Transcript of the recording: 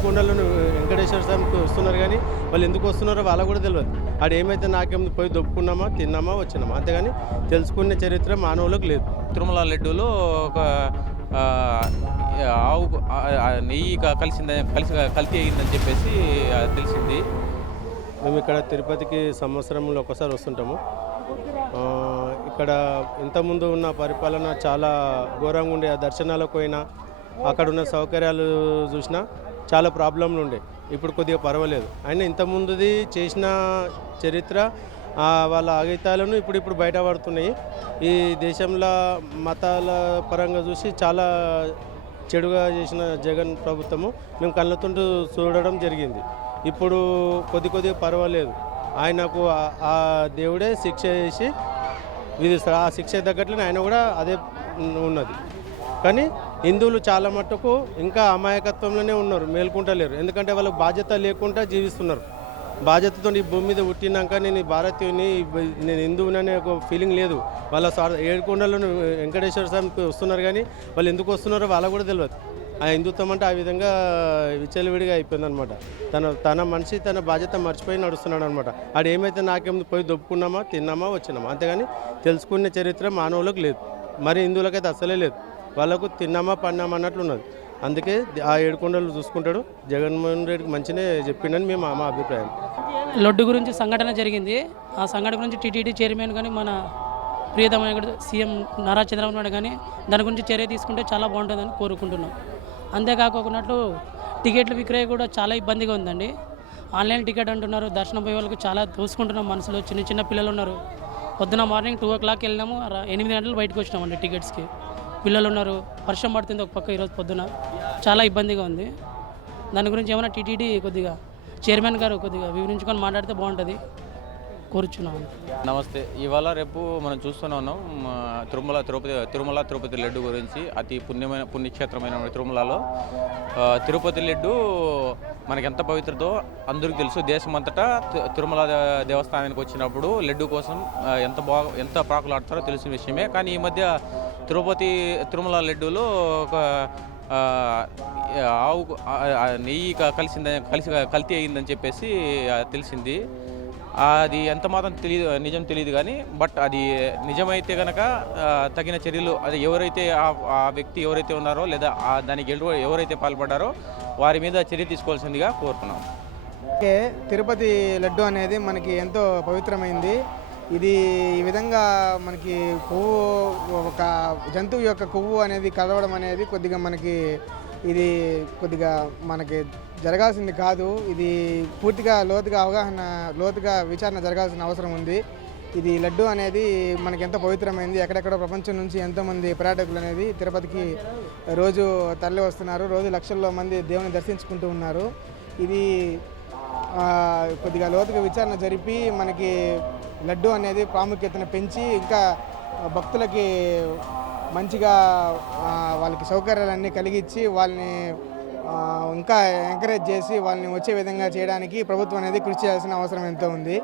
ఏడుకొండలను వెంకటేశ్వర స్వామికి వస్తున్నారు కానీ వాళ్ళు ఎందుకు వస్తున్నారో వాళ్ళకు కూడా తెలియదు ఆడ ఏమైతే నాకేం పోయి దొప్పుకున్నామా తిన్నామా వచ్చినామా అంతేగాని తెలుసుకునే చరిత్ర మానవులకు లేదు. తిరుమల లడ్డూలో ఒక ఆవు నెయ్యి కలిసిందని కలిసి కల్తీ అయిందని చెప్పేసి తెలిసింది. మేము ఇక్కడ తిరుపతికి సంవత్సరంలో ఒకసారి వస్తుంటాము. ఇక్కడ ఇంతకుముందు ఉన్న పరిపాలన చాలా ఘోరంగా ఉండే ఆ దర్శనాలకు పోయినా అక్కడ ఉన్న సౌకర్యాలు చూసినా చాలా ప్రాబ్లంలు ఉండే. ఇప్పుడు కొద్దిగా పర్వాలేదు. అయినా ఇంతకుముందుది చేసిన చరిత్ర వాళ్ళ ఆగితాలను ఇప్పుడు ఇప్పుడు బయటపడుతున్నాయి. ఈ దేశంలో మతాల పరంగా చూసి చాలా చెడుగా చేసిన జగన్ ప్రభుత్వము మేము కళ్ళతుంటూ చూడడం జరిగింది. ఇప్పుడు కొద్ది కొద్దిగా పర్వాలేదు. ఆయనకు ఆ- దేవుడే శిక్ష చేసి విధిస్తారు ఆ శిక్ష తగ్గట్లనే ఆయన కూడా అదే ఉన్నది. కానీ హిందువులు చాలా మట్టుకు ఇంకా అమాయకత్వంలోనే ఉన్నారు మేల్కుంటలేరు. ఎందుకంటే వాళ్ళకి బాధ్యత లేకుండా జీవిస్తున్నారు. బాధ్యతతో ఈ భూమి మీద పుట్టినాక నేను ఈ భారతీయుని నేను హిందువుని అనే ఒక ఫీలింగ్ లేదు. వాళ్ళ స్వార్థ ఏడుకొండలను వెంకటేశ్వర స్వామికి వస్తున్నారు కానీ వాళ్ళు ఎందుకు వస్తున్నారో వాళ్ళకు కూడా తెలియదు ఆ హిందుత్వం అంటే ఆ విధంగా విచ్చలవిడిగా అయిపోయిందనమాట తన తన మనిషి తన బాధ్యత మర్చిపోయి నడుస్తున్నాడు అనమాట ఆడు ఏమైతే నాకేం పోయి దొప్పుకున్నామా తిన్నామా వచ్చినామా అంతేగాని తెలుసుకునే చరిత్ర మానవులకు లేదు. మరి హిందువులకైతే అసలే లేదు. వాళ్ళకు తిన్నామా పన్నామా అన్నట్లు ఉన్నది. అందుకే ఆ ఏడుకొండలు చూసుకుంటాడు. జగన్మోహన్ రెడ్డికి మంచినే చెప్పిండని మేము మా అభిప్రాయం. లడ్డు గురించి సంఘటన జరిగింది. ఆ సంఘటన గురించి టీటీడీ చైర్మన్ కానీ మన ప్రియతమైన సీఎం నారా చంద్రబాబు నాయుడు కానీ దాని గురించి చర్య తీసుకుంటే చాలా బాగుంటుందని కోరుకుంటున్నాం. అంతేకాకున్నట్లు టికెట్ల విక్రయ కూడా చాలా ఇబ్బందిగా ఉందండి. ఆన్లైన్ టికెట్ అంటున్నారు. దర్శనం పోయే వాళ్ళకు చాలా దోసుకుంటున్నాం మనసులో. చిన్న చిన్న పిల్లలు ఉన్నారు. పొద్దున మార్నింగ్ టూ ఓ క్లాక్ వెళ్ళినాము. ఎనిమిది గంటలు బయటకు వచ్చినామండి టికెట్స్కి. పిల్లలు ఉన్నారు. వర్షం పడుతుంది ఒక పక్క ఈరోజు పొద్దున. చాలా ఇబ్బందిగా ఉంది. దాని గురించి ఏమైనా టీటీడీ కొద్దిగా చైర్మన్ గారు కొద్దిగా వివరించుకొని మాట్లాడితే బాగుంటుంది. కోరుచున్నాను. నమస్తే. ఇవాళ రేపు మనం చూస్తూనే ఉన్నాం తిరుమల తిరుపతి తిరుమల తిరుపతి లడ్డు గురించి అతి పుణ్యమైన పుణ్యక్షేత్రమైన తిరుమలలో. తిరుపతి లడ్డు మనకి ఎంత పవిత్రతో అందరికీ తెలుసు. దేశమంతటా తిరుమల దేవస్థానానికి వచ్చినప్పుడు లడ్డు కోసం ఎంత బాగా ఎంత ప్రాకులాడతారో తెలిసిన విషయమే. కానీ ఈ మధ్య తిరుపతి తిరుమల లడ్డూలో ఒక ఆవు నెయ్యి కలిసిందని కలిసి కల్తీ అయిందని చెప్పేసి తెలిసింది. అది ఎంత మాత్రం తెలియదు నిజం తెలియదు కానీ బట్ అది నిజమైతే కనుక తగిన చర్యలు అది ఎవరైతే ఆ- ఆ వ్యక్తి ఎవరైతే ఉన్నారో లేదా దానికి ఎవరైతే పాల్పడ్డారో వారి మీద చర్య తీసుకోవాల్సిందిగా కోరుతున్నాం. ఓకే తిరుపతి లడ్డు అనేది మనకి ఎంతో పవిత్రమైంది. ఇది ఈ విధంగా మనకి కొవ్వు ఒక జంతువు యొక్క కొవ్వు అనేది కలవడం అనేది కొద్దిగా మనకి ఇది కొద్దిగా మనకి జరగాల్సింది కాదు. ఇది పూర్తిగా లోతుగా అవగాహన లోతుగా విచారణ జరగాల్సిన అవసరం ఉంది. ఇది లడ్డు అనేది మనకి ఎంత పవిత్రమైంది ఎక్కడెక్కడో ప్రపంచం నుంచి ఎంతోమంది పర్యాటకులు అనేది తిరుపతికి రోజు తరలి వస్తున్నారు. రోజు లక్షల్లో మంది దేవుని దర్శించుకుంటూ ఉన్నారు. ఇది కొద్దిగా లోతుగా విచారణ జరిపి మనకి లడ్డు అనేది ప్రాముఖ్యతను పెంచి ఇంకా భక్తులకి మంచిగా వాళ్ళకి సౌకర్యాలన్నీ కలిగించి వాళ్ళని ఇంకా ఎంకరేజ్ చేసి వాళ్ళని వచ్చే విధంగా చేయడానికి ప్రభుత్వం అనేది కృషి చేయాల్సిన అవసరం ఎంతో ఉంది.